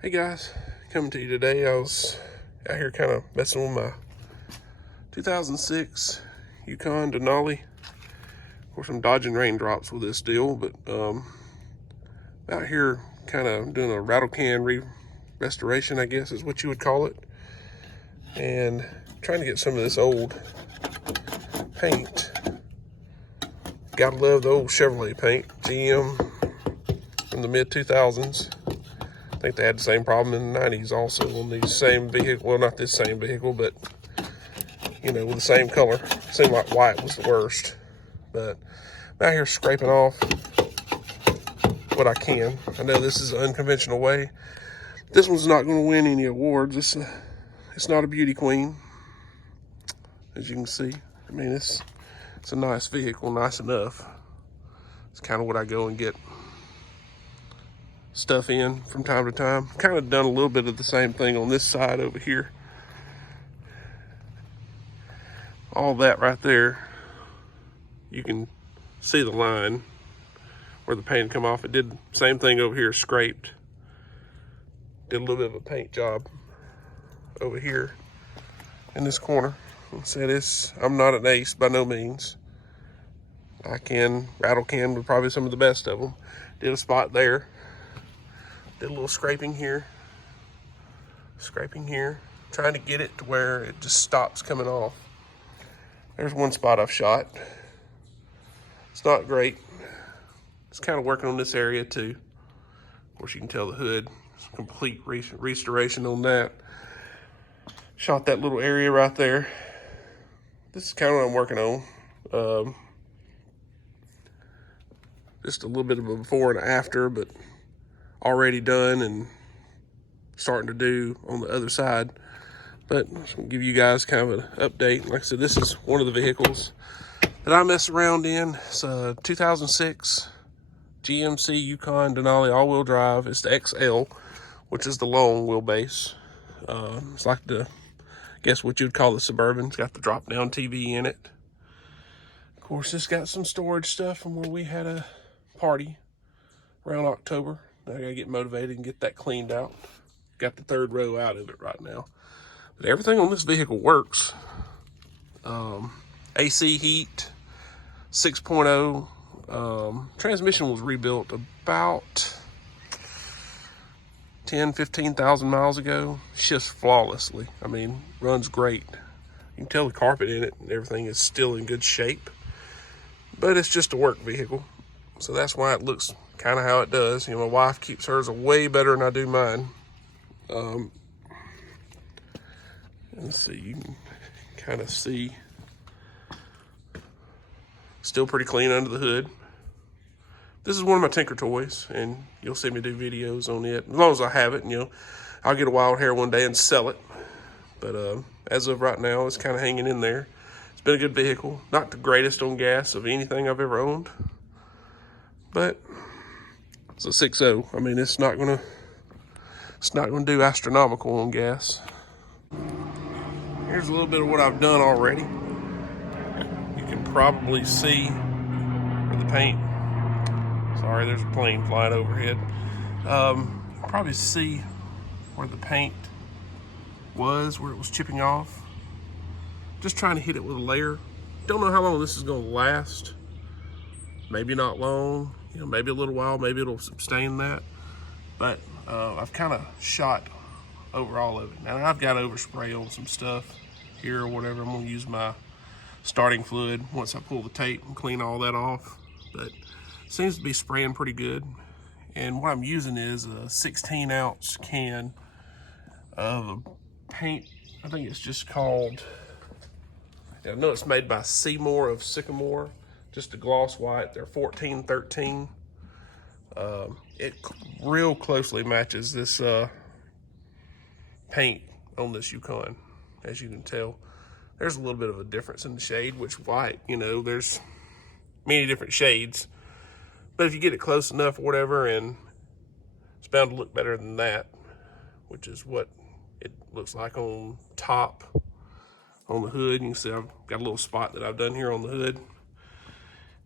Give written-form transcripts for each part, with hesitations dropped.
Hey guys, coming to you today. I was out here kind of messing with my 2006 Yukon Denali. Of course, I'm dodging raindrops with this deal, but out here kind of doing a rattle can restoration, I guess is what you would call it, and trying to get some of this old paint. Gotta love the old Chevrolet paint, GM from the mid 2000s. I think they had the same problem in the 90s also on these same vehicle. Well, not this same vehicle, but you know, with the same color. Seemed like white was the worst. But I'm out here scraping off what I can. I know this is an unconventional way. This one's not going to win any awards. It's not a beauty queen, as you can see. I mean, it's a nice vehicle, nice enough. It's kind of what I go and get stuff in from time to time. Kind of done a little bit of the same thing on this side over here. All that right there, you can see the line where the paint come off. It did the same thing over here, scraped. Did a little bit of a paint job over here in this corner. I said I'm not an ace by no means. Rattle can with probably some of the best of them. Did a spot there. Did a little scraping here, trying to get it to where it just stops coming off. There's one spot I've shot. It's not great. It's kind of working on this area too. Of course, you can tell the hood. It's a complete restoration on that. Shot that little area right there. This is kind of what I'm working on. Just a little bit of a before and after, but already done and starting to do on the other side. But I'll give you guys kind of an update. Like I said, this is one of the vehicles that I mess around in. It's a 2006 GMC Yukon Denali all-wheel drive. It's the XL, which is the long wheelbase. It's like guess what you'd call the Suburban. It's got the drop-down TV in it. Of course, it's got some storage stuff from where we had a party around October. I gotta get motivated and get that cleaned out. Got the third row out of it right now. But everything on this vehicle works. AC heat, 6.0. Transmission was rebuilt about 15,000 miles ago. Shifts flawlessly. I mean, runs great. You can tell the carpet in it and everything is still in good shape. But it's just a work vehicle. So that's why it looks kind of how it does. You know, my wife keeps hers way better than I do mine. Let's see, you can kind of see. Still pretty clean under the hood. This is one of my Tinker toys, and you'll see me do videos on it. As long as I have it, and I'll get a wild hair one day and sell it. But as of right now, it's kind of hanging in there. It's been a good vehicle. Not the greatest on gas of anything I've ever owned. But it's a 6.0. I mean, it's not gonna do astronomical on gas. Here's a little bit of what I've done already. You can probably see where the paint. Sorry, there's a plane flying overhead. You can probably see where the paint was, where it was chipping off. Just trying to hit it with a layer. Don't know how long this is gonna last. Maybe not long, maybe a little while, maybe it'll sustain that. But I've kind of shot over all of it. Now I've got overspray on some stuff here or whatever. I'm gonna use my starting fluid once I pull the tape and clean all that off. But it seems to be spraying pretty good. And what I'm using is a 16-ounce can of paint. I think it's just called, I know it's made by Seymour of Sycamore. Just a gloss white. They're 1413. It real closely matches this paint on this Yukon, as you can tell. There's a little bit of a difference in the shade, which white, there's many different shades. But if you get it close enough or whatever, and it's bound to look better than that, which is what it looks like on top, on the hood. You can see I've got a little spot that I've done here on the hood.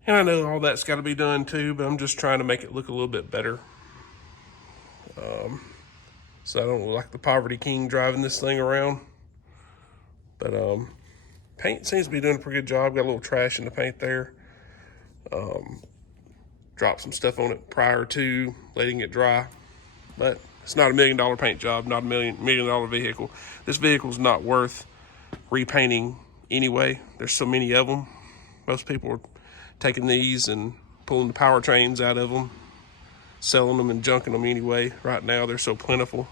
And I know all that's got to be done too, but I'm just trying to make it look a little bit better. so I don't look like the poverty king driving this thing around. But paint seems to be doing a pretty good job. Got a little trash in the paint there. Dropped some stuff on it prior to letting it dry, but it's not $1 million paint job, not a million dollar vehicle. This vehicle's not worth repainting anyway. There's so many of them. Most people are taking these and pulling the powertrains out of them, selling them and junking them anyway. Right now, they're so plentiful.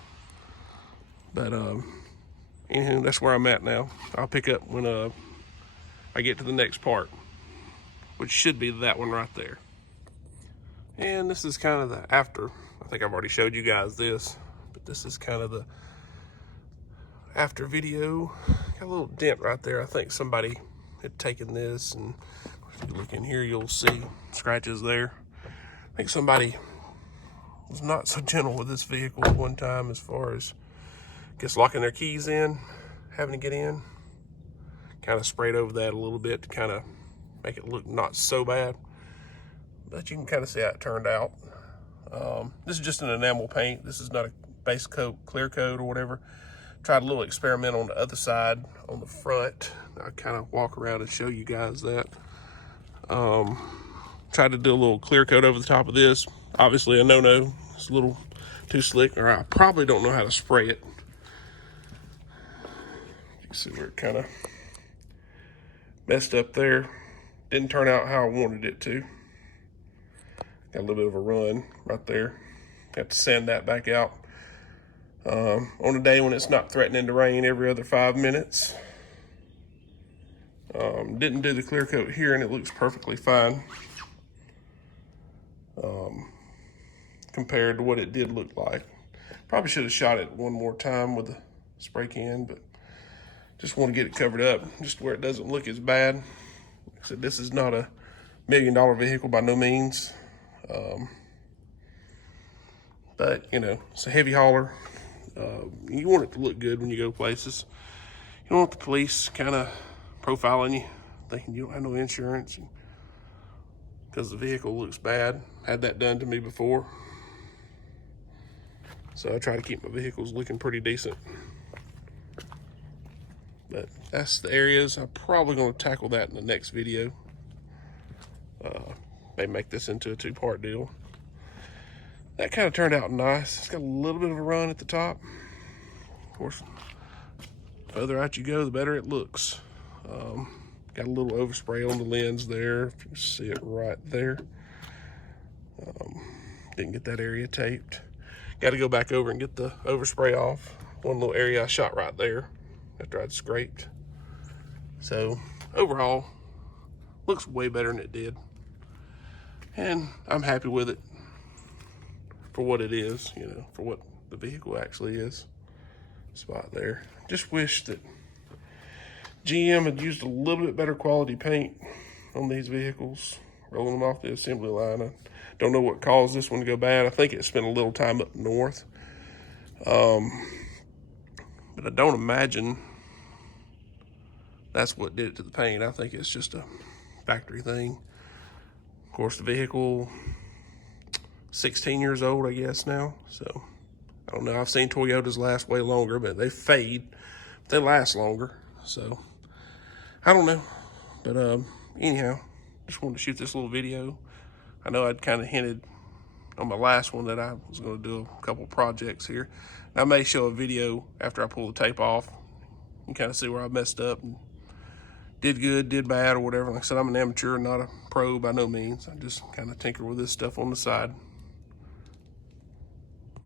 But anywho, that's where I'm at now. I'll pick up when I get to the next part, which should be that one right there. And this is kind of the after. I think I've already showed you guys this, but this is kind of the after video. Got a little dent right there. I think somebody had taken this, and if you look in here, you'll see scratches there. I think somebody was not so gentle with this vehicle at one time as far as, I guess, locking their keys in, having to get in. Kind of sprayed over that a little bit to kind of make it look not so bad. But you can kind of see how it turned out. This is just an enamel paint. This is not a base coat, clear coat or whatever. Tried a little experiment on the other side, on the front. I'll kind of walk around and show you guys that. Tried to do a little clear coat over the top of this. Obviously a no-no. It's a little too slick, or I probably don't know how to spray it. You can see where it kind of messed up there. Didn't turn out how I wanted it to. Got a little bit of a run right there. Got to sand that back out. On a day when it's not threatening to rain every other 5 minutes. Didn't do the clear coat here, and it looks perfectly fine. Compared to what it did look like. Probably should have shot it one more time with the spray can, but just want to get it covered up just where it doesn't look as bad. Like I said, this is not a $1 million vehicle by no means. But you know, it's a heavy hauler. You want it to look good when you go places. You don't want the police kind of profiling you, thinking you don't have no insurance because the vehicle looks bad. Had that done to me before. So I try to keep my vehicles looking pretty decent. But that's the areas. I'm probably going to tackle that in the next video. Maybe make this into a 2-part deal. That kind of turned out nice. It's got a little bit of a run at the top. Of course, the further out you go, the better it looks. Got a little overspray on the lens there, if you see it right there. Didn't get that area taped. Got to go back over and get the overspray off. One little area I shot right there after I'd scraped. So overall, looks way better than it did. And I'm happy with it for what it is, you know, for what the vehicle actually is. Spot there. Just wish that GM had used a little bit better quality paint on these vehicles, rolling them off the assembly line. I don't know what caused this one to go bad. I think it spent a little time up north. But I don't imagine that's what did it to the paint. I think it's just a factory thing. Of course, the vehicle, 16 years old, I guess now. So I don't know. I've seen Toyotas last way longer, but they fade. They last longer. So I don't know. But anyhow, just wanted to shoot this little video. I know I'd kind of hinted on my last one that I was going to do a couple projects here. I may show a video after I pull the tape off and kind of see where I messed up and did good, did bad, or whatever. Like I said, I'm an amateur, not a pro by no means. I just kind of tinker with this stuff on the side.